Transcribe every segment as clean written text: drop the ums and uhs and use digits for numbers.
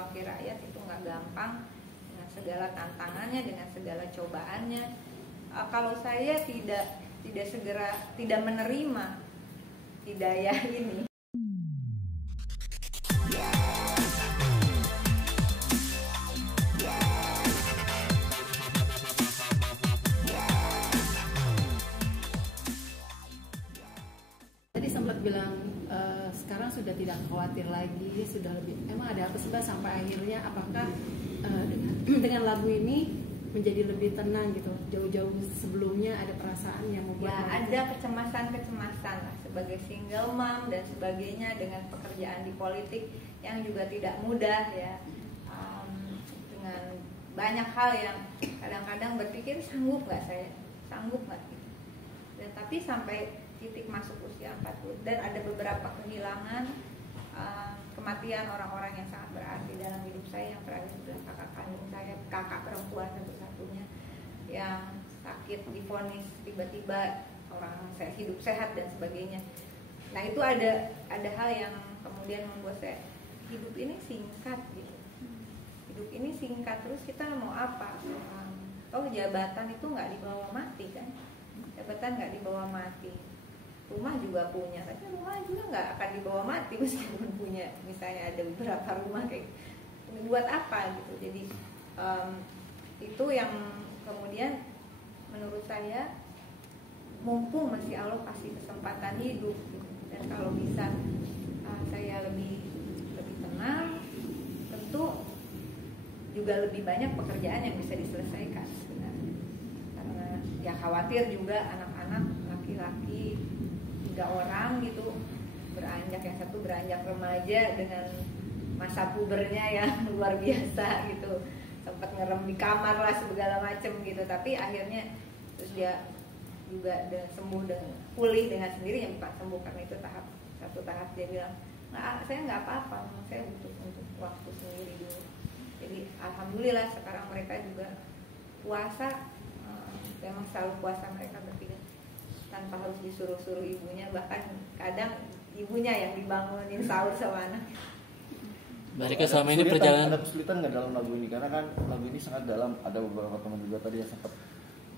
wakil rakyat itu nggak gampang dengan segala tantangannya, dengan segala cobaannya. Kalau saya tidak menerima hidayah ini. Tadi sempat bilang sekarang sudah tidak khawatir lagi, sudah lebih. Emang ada apa sih Mbak sampai akhirnya apakah dengan lagu ini menjadi lebih tenang gitu? Jauh-jauh sebelumnya ada perasaan yang membuat Ya ada kecemasan lah sebagai single mom dan sebagainya, dengan pekerjaan di politik yang juga tidak mudah ya, dengan banyak hal yang kadang-kadang berpikir sanggup nggak gitu. Dan tapi sampai titik masuk usia 40 dan ada beberapa kehilangan, kematian orang-orang yang sangat berarti dalam hidup saya. Yang terakhir adalah kakak kandung saya, kakak perempuan satu-satunya yang sakit, divonis tiba-tiba orang saya hidup sehat dan sebagainya. Nah itu ada hal yang kemudian membuat saya, hidup ini singkat gitu, hidup ini singkat, terus kita mau apa? Jabatan itu nggak dibawa mati kan, jabatan nggak dibawa mati, rumah juga punya, tapi rumah juga nggak akan dibawa mati meskipun punya, misalnya ada beberapa rumah kayak buat apa gitu. Jadi itu yang kemudian menurut saya, mumpung masih Allah kasih kesempatan hidup gitu. Dan kalau bisa saya lebih tenang, tentu juga lebih banyak pekerjaan yang bisa diselesaikan sebenarnya. Karena ya khawatir juga anak-anak laki-laki 3 orang gitu, beranjak, yang satu beranjak remaja dengan masa pubernya yang luar biasa gitu, sempat ngerem di kamar lah segala macem gitu, tapi akhirnya terus dia juga sembuh dan pulih dengan sendirinya, bukan sembuh karena itu satu tahap dia bilang, saya nggak apa-apa, saya butuh untuk waktu sendiri dulu. Jadi alhamdulillah sekarang mereka juga puasa, memang selalu puasa mereka bertiga tanpa harus disuruh-suruh ibunya, bahkan kadang ibunya yang dibangunin sahur sama anak. Mereka selama ini perjalanan, ada kesulitan nggak dalam lagu ini? Karena kan lagu ini sangat dalam. Ada beberapa teman juga tadi yang sempat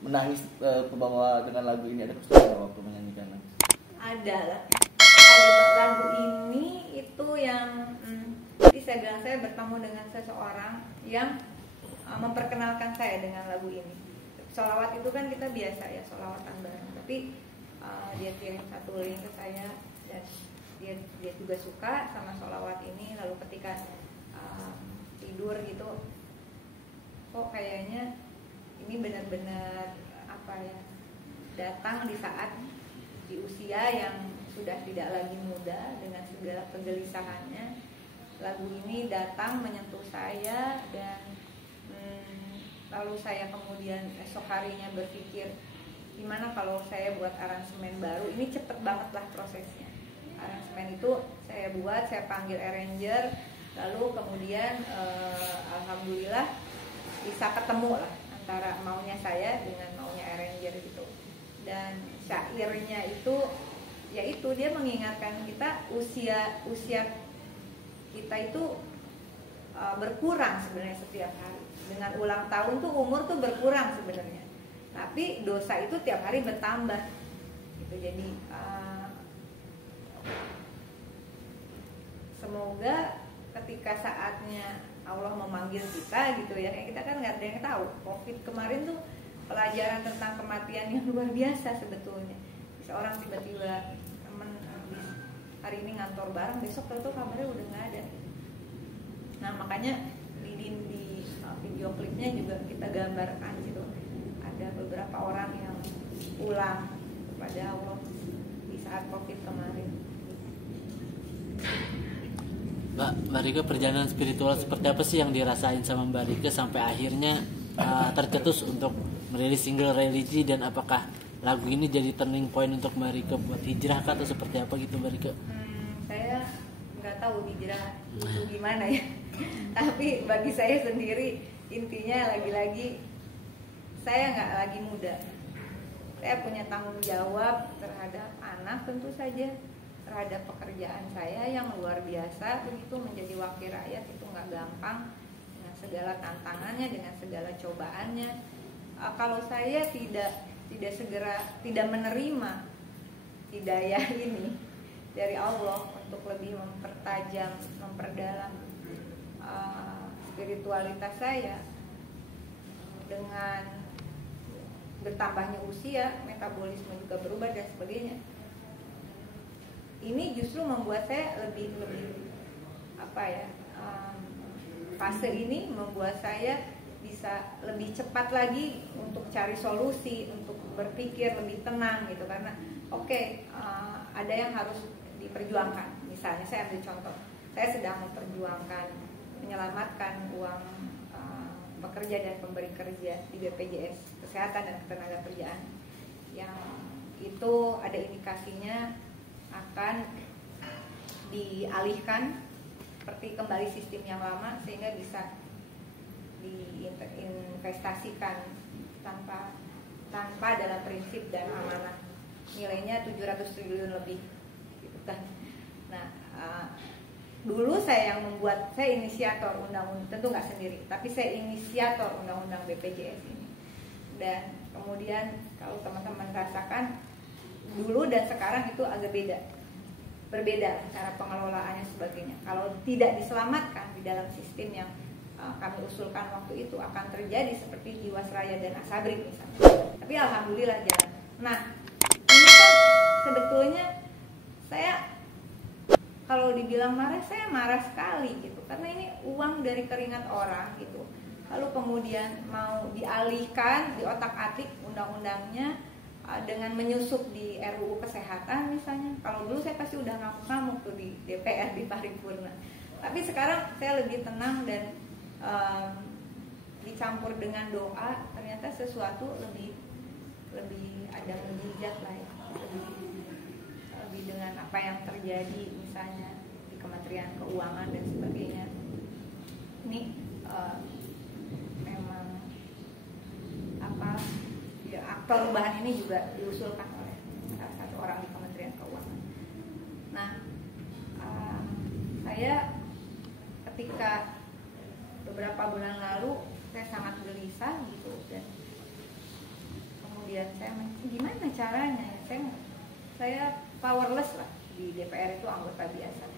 menangis ke bawah dengan lagu ini. Ada kesulitan waktu menyanyikan? Ada lah. Ada lagu ini itu yang jadi saya bilang, saya bertemu dengan seseorang yang memperkenalkan saya dengan lagu ini. Sholawat itu kan kita biasa ya, sholawatan bareng. Tapi dia kirim satu link ke saya dan dia juga suka sama sholawat ini. Lalu ketika tidur gitu, kok kayaknya ini benar-benar apa ya, datang di saat di usia yang sudah tidak lagi muda dengan segala kegelisahannya. Lagu ini datang menyentuh saya dan lalu saya kemudian esok harinya berpikir, gimana kalau saya buat aransemen baru. Ini cepet banget lah prosesnya. Aransemen itu saya buat, saya panggil arranger, lalu kemudian alhamdulillah bisa ketemu lah antara maunya saya dengan maunya arranger gitu. Dan syairnya itu, yaitu dia mengingatkan kita usia kita itu berkurang sebenarnya setiap hari. Dengan ulang tahun tuh umur tuh berkurang sebenarnya, tapi dosa itu tiap hari bertambah gitu. Jadi semoga ketika saatnya Allah memanggil kita gitu ya, kita kan nggak ada yang tahu. Covid kemarin tuh pelajaran tentang kematian yang luar biasa sebetulnya. Seorang tiba-tiba temen hari ini ngantor bareng, besok tuh kabarnya udah nggak ada. Nah makanya di video klipnya juga kita gambarkan gitu, ada beberapa orang yang pulang kepada Allah di saat Covid kemarin. Mbak Rika, perjalanan spiritual seperti apa sih yang dirasain sama Mbak Rika sampai akhirnya tercetus untuk merilis single Religi, dan apakah lagu ini jadi turning point untuk Mbak Rika buat hijrah atau seperti apa gitu Mbak Rika? Saya nggak tahu hijrah itu gimana ya. Tapi bagi saya sendiri intinya lagi-lagi saya nggak lagi muda. Saya punya tanggung jawab terhadap anak tentu saja, terhadap pekerjaan saya yang luar biasa. Begitu menjadi wakil rakyat itu nggak gampang, dengan segala tantangannya, dengan segala cobaannya. Kalau saya tidak menerima hidayah ini dari Allah untuk lebih mempertajam, memperdalam spiritualitas saya, dengan bertambahnya usia, metabolisme juga berubah dan sebagainya. Ini justru membuat saya lebih fase ini membuat saya bisa lebih cepat lagi untuk cari solusi, untuk berpikir lebih tenang gitu, karena ada yang harus diperjuangkan. Misalnya saya ambil contoh, saya sedang memperjuangkan menyelamatkan uang pekerja dan pemberi kerja di BPJS Kesehatan dan Ketenagakerjaan, yang itu ada indikasinya akan dialihkan seperti kembali sistem yang lama, sehingga bisa diinvestasikan tanpa dalam prinsip dan amanah. Nilainya 700 triliun lebih gitu kan. Nah, dulu saya inisiator undang-undang, tentu nggak sendiri, tapi saya inisiator undang-undang BPJS ini. Dan kemudian kalau teman-teman rasakan dulu dan sekarang itu agak berbeda cara pengelolaannya sebagainya. Kalau tidak diselamatkan di dalam sistem yang kami usulkan waktu itu, akan terjadi seperti Jiwasraya dan Asabri misalnya. Tapi alhamdulillah jalan. Nah, ini kan sebetulnya saya kalau dibilang marah, saya marah sekali gitu, karena ini uang dari keringat orang gitu. Lalu kemudian mau dialihkan, di otak-atik undang-undangnya dengan menyusup di RUU Kesehatan misalnya. Kalau dulu saya pasti udah ngamuk-ngamuk tuh di DPR, di paripurna. Tapi sekarang saya lebih tenang dan dicampur dengan doa, ternyata sesuatu lebih ada mujizat lah ya. Lebih dengan apa yang terjadi misalnya di Kementerian Keuangan dan sebagainya. Ini memang perubahan ini juga diusulkan oleh salah satu orang di Kementerian Keuangan. Nah, saya ketika beberapa bulan lalu saya sangat gelisah gitu, dan kemudian saya gimana caranya, saya powerless lah di DPR, itu anggota biasa.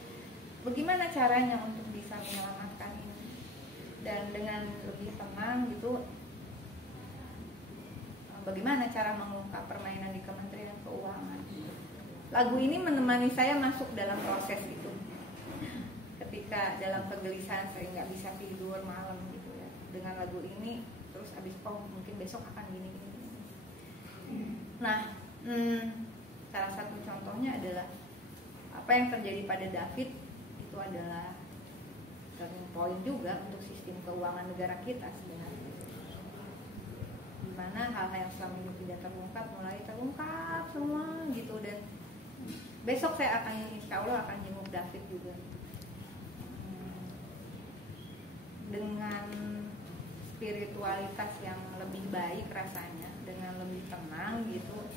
Bagaimana caranya untuk bisa menyelamatkan ini? Dan dengan lebih tenang gitu, bagaimana cara mengungkap permainan di Kementerian Keuangan. Lagu ini menemani saya masuk dalam proses itu. Ketika dalam kegelisahan saya nggak bisa tidur malam gitu ya, dengan lagu ini terus habis mungkin besok akan gini. Nah, salah satu contohnya adalah apa yang terjadi pada David. Itu adalah turning point juga untuk sistem keuangan negara kita sebenarnya, di mana hal-hal yang selama ini tidak terungkap mulai terungkap semua gitu. Dan besok saya akan, insya Allah akan jenguk David juga, dengan spiritualitas yang lebih baik rasanya, dengan lebih tenang gitu.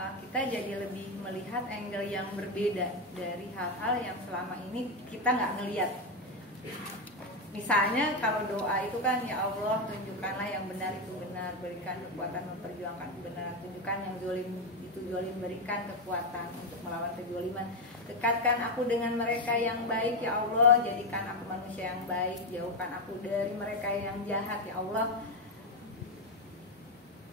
Kita jadi lebih melihat angle yang berbeda dari hal-hal yang selama ini kita nggak ngelihat. Misalnya kalau doa itu kan, ya Allah tunjukkanlah yang benar itu benar, berikan kekuatan memperjuangkan kebenaran, tunjukkan yang zalim itu zalim, berikan kekuatan untuk melawan kezaliman, dekatkan aku dengan mereka yang baik ya Allah, jadikan aku manusia yang baik, jauhkan aku dari mereka yang jahat ya Allah,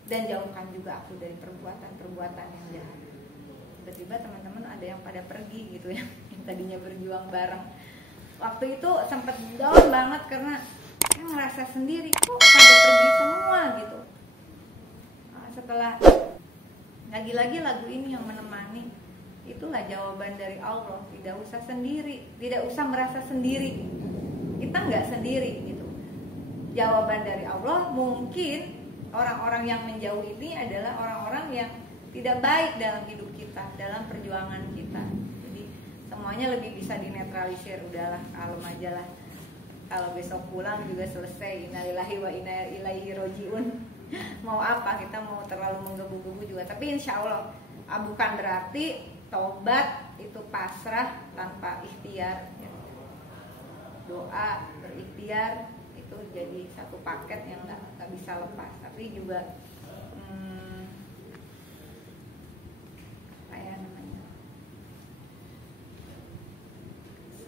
dan jauhkan juga aku dari perbuatan-perbuatan yang jahat. Tiba-tiba teman-teman ada yang pada pergi gitu ya, yang tadinya berjuang bareng. Waktu itu sempat down banget karena saya ngerasa sendiri, kok pada pergi semua gitu. Setelah lagi-lagi lagu ini yang menemani, itulah jawaban dari Allah. Tidak usah sendiri, tidak usah merasa sendiri. Kita nggak sendiri gitu. Jawaban dari Allah. Mungkin orang-orang yang menjauh ini adalah orang-orang yang tidak baik dalam hidup kita, dalam perjuangan kita. Jadi semuanya lebih bisa dinetralisir. Udahlah, kalem aja lah. Kalau besok pulang juga selesai. Innalillahi wa inna ilaihi rojiun. Mau apa, kita mau terlalu menggebu-gebu juga. Tapi insya Allah bukan berarti tobat itu pasrah tanpa ikhtiar ya. Doa berikhtiar itu jadi satu paket yang nggak bisa lepas. Tapi juga apa ya namanya,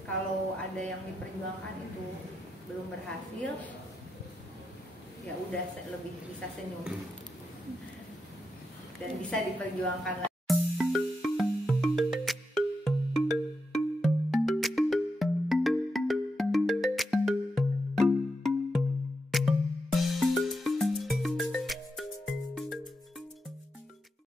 kalau ada yang diperjuangkan itu belum berhasil, ya udah lebih bisa senyum dan bisa diperjuangkan lagi.